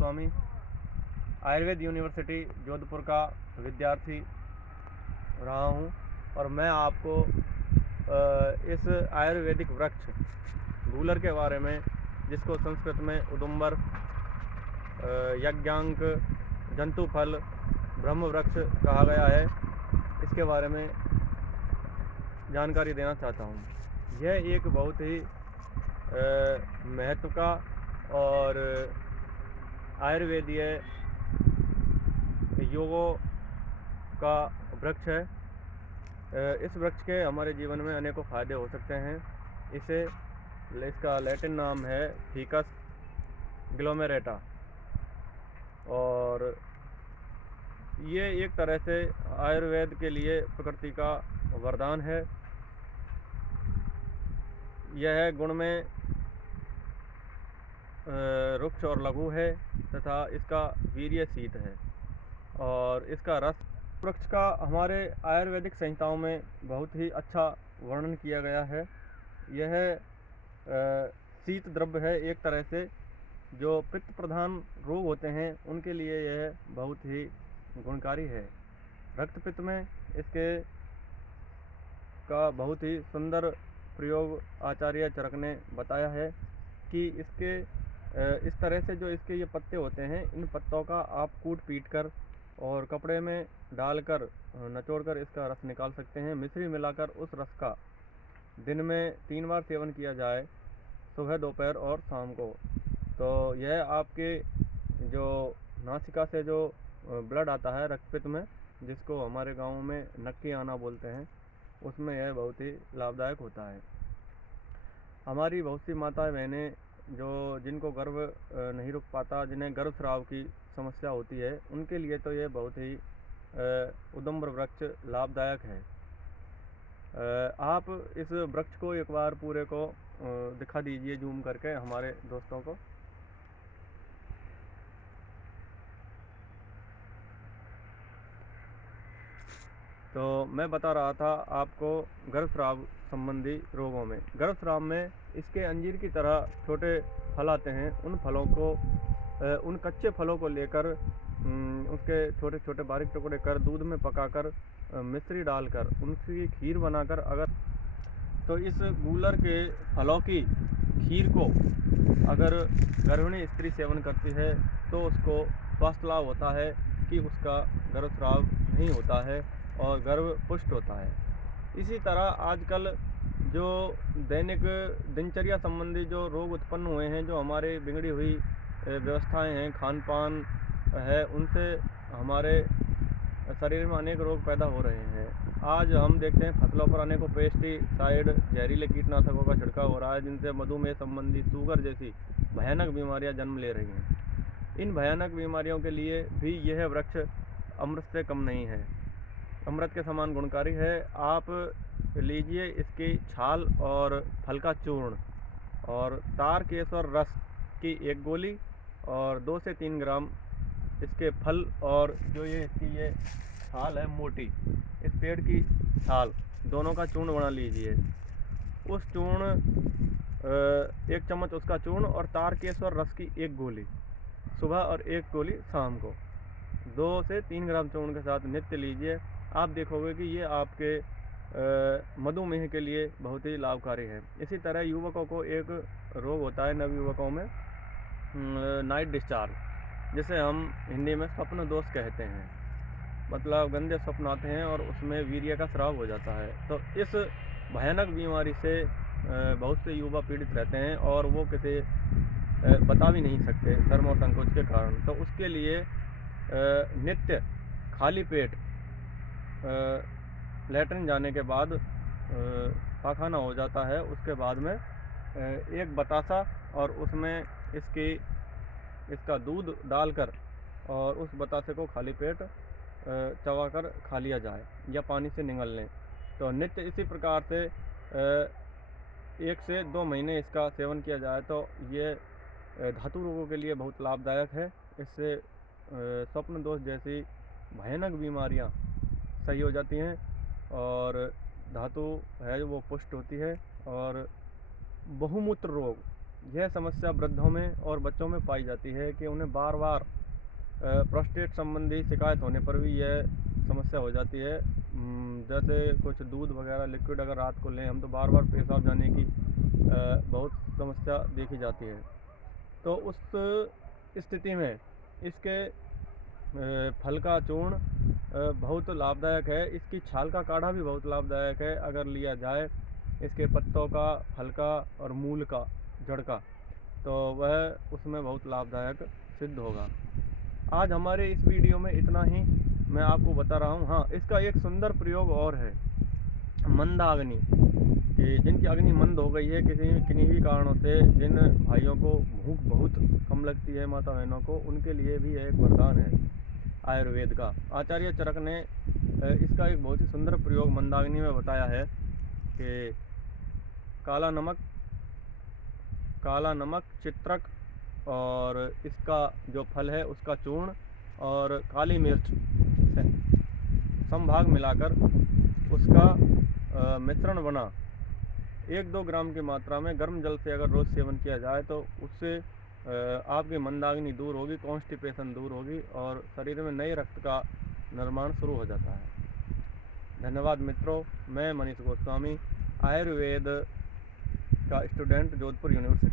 Goswami, Ayurveda university Jodhpur का विद्यार्थी रहा हूँ और मैं आपको इस आयुर्वेदिक वृक्ष गूलर के बारे में, जिसको संस्कृत में उदुम्बर, यज्ञांक, जंतुफल, ब्रह्म वृक्ष कहा गया है, इसके बारे में जानकारी देना चाहता हूँ। यह एक बहुत ही महत्व का और आयुर्वेदीय योगों का वृक्ष है। इस वृक्ष के हमारे जीवन में अनेकों फ़ायदे हो सकते हैं। इसका लैटिन नाम है फिकस ग्लोमेरेटा और ये एक तरह से आयुर्वेद के लिए प्रकृति का वरदान है। यह गुण में रुक्ष और लघु है तथा इसका वीर्य शीत है और इसका रस। वृक्ष का हमारे आयुर्वेदिक संहिताओं में बहुत ही अच्छा वर्णन किया गया है। यह शीत द्रव्य है, एक तरह से जो पित्त प्रधान रोग होते हैं उनके लिए यह बहुत ही गुणकारी है। रक्त पित्त में इसके का बहुत ही सुंदर प्रयोग आचार्य चरक ने बताया है कि इसके इस तरह से जो इसके ये पत्ते होते हैं, इन पत्तों का आप कूट पीट कर और कपड़े में डालकर निचोड़कर इसका रस निकाल सकते हैं। मिश्री मिलाकर उस रस का दिन में 3 बार सेवन किया जाए, सुबह, दोपहर और शाम को, तो यह आपके जो नासिका से जो ब्लड आता है रक्तपित्त में, जिसको हमारे गांव में नक्की आना बोलते हैं, उसमें यह बहुत ही लाभदायक होता है। हमारी बहुत सी माताएं बहनें जिनको गर्भ नहीं रुक पाता, जिन्हें गर्भस्राव की समस्या होती है, उनके लिए तो यह बहुत ही उदुम्बर वृक्ष लाभदायक है। आप इस वृक्ष को एक बार पूरे को दिखा दीजिए जूम करके हमारे दोस्तों को। तो मैं बता रहा था आपको गर्भस्राव संबंधी रोगों में। गर्भस्राव में इसके अंजीर की तरह छोटे फल आते हैं। उन फलों को उन कच्चे फलों को लेकर उसके छोटे छोटे बारीक टुकड़े कर दूध में पकाकर मिश्री डालकर उनकी खीर बनाकर तो इस गूलर के फलों की खीर को अगर गर्भिणी स्त्री सेवन करती है तो उसको स्वास्थ्य लाभ होता है कि उसका गर्भस्राव नहीं होता है और गर्भ पुष्ट होता है। इसी तरह आजकल जो दैनिक दिनचर्या संबंधी जो रोग उत्पन्न हुए हैं, जो हमारे बिगड़ी हुई व्यवस्थाएं हैं, खान पान है, उनसे हमारे शरीर में अनेक रोग पैदा हो रहे हैं। आज हम देखते हैं फसलों पर अनेकों पेस्टिसाइड, जहरीले कीटनाशकों का छिड़काव हो रहा है, जिनसे मधुमेह संबंधी, शुगर जैसी भयानक बीमारियां जन्म ले रही हैं। इन भयानक बीमारियों के लिए भी यह वृक्ष अमृत से कम नहीं है, अमृत के समान गुणकारी है। आप लीजिए इसकी छाल और फल का चूर्ण और तार केसर रस की 1 गोली और 2 से 3 ग्राम इसके फल और जो ये छाल है मोटी, इस पेड़ की छाल, दोनों का चूर्ण बना लीजिए। उस चूर्ण 1 चम्मच उसका चूर्ण और तार केसर रस की 1 गोली सुबह और 1 गोली शाम को 2 से 3 ग्राम चूर्ण के साथ नित्य लीजिए। आप देखोगे कि ये आपके मधुमेह के लिए बहुत ही लाभकारी है। इसी तरह युवकों को एक रोग होता है नवयुवकों में, नाइट डिस्चार्ज, जिसे हम हिंदी में स्वप्न दोष कहते हैं। मतलब गंदे स्वप्न आते हैं और उसमें वीर्य का स्राव हो जाता है। तो इस भयानक बीमारी से बहुत से युवा पीड़ित रहते हैं और वो किसी बता भी नहीं सकते शर्म और संकोच के कारण। तो उसके लिए नित्य खाली पेट लैट्रिन जाने के बाद पाखाना हो जाता है, उसके बाद में 1 बतासा और उसमें इसका दूध डालकर और उस बतासे को खाली पेट चबाकर खा लिया जाए या पानी से निगल लें। तो नित्य इसी प्रकार से 1 से 2 महीने इसका सेवन किया जाए तो ये धातु रोगों के लिए बहुत लाभदायक है। इससे स्वप्न दोष जैसी भयानक बीमारियां सही हो जाती हैं और धातु है वो पुष्ट होती है। और बहुमूत्र रोग, यह समस्या वृद्धों में और बच्चों में पाई जाती है कि उन्हें बार बार प्रोस्टेट संबंधी शिकायत होने पर भी यह समस्या हो जाती है। जैसे कुछ दूध वगैरह लिक्विड अगर रात को लें हम तो बार बार पेशाब जाने की बहुत समस्या देखी जाती है। तो उस स्थिति में इसके फल का चूर्ण बहुत लाभदायक है। इसकी छाल का काढ़ा भी बहुत लाभदायक है अगर लिया जाए, इसके पत्तों का, फल का और मूल का, जड़ का, तो वह उसमें बहुत लाभदायक सिद्ध होगा। आज हमारे इस वीडियो में इतना ही मैं आपको बता रहा हूँ। हाँ, इसका एक सुंदर प्रयोग और है, मंदाग्नि, कि जिनकी अग्नि मंद हो गई है किन्हीं भी कारणों से, जिन भाइयों को भूख बहुत कम लगती है, माता बहनों को, उनके लिए भी एक वरदान है आयुर्वेद का। आचार्य चरक ने इसका एक बहुत ही सुंदर प्रयोग मंदाग्नि में बताया है कि काला नमक, चित्रक और इसका जो फल है उसका चूर्ण और काली मिर्च समभाग मिलाकर उसका मिश्रण बना 1-2 ग्राम की मात्रा में गर्म जल से अगर रोज़ सेवन किया जाए तो उससे आपकी मंदाग्नि दूर होगी, कॉन्स्टिपेशन दूर होगी और शरीर में नए रक्त का निर्माण शुरू हो जाता है। धन्यवाद मित्रों, मैं मनीष गोस्वामी, आयुर्वेद का स्टूडेंट, जोधपुर यूनिवर्सिटी।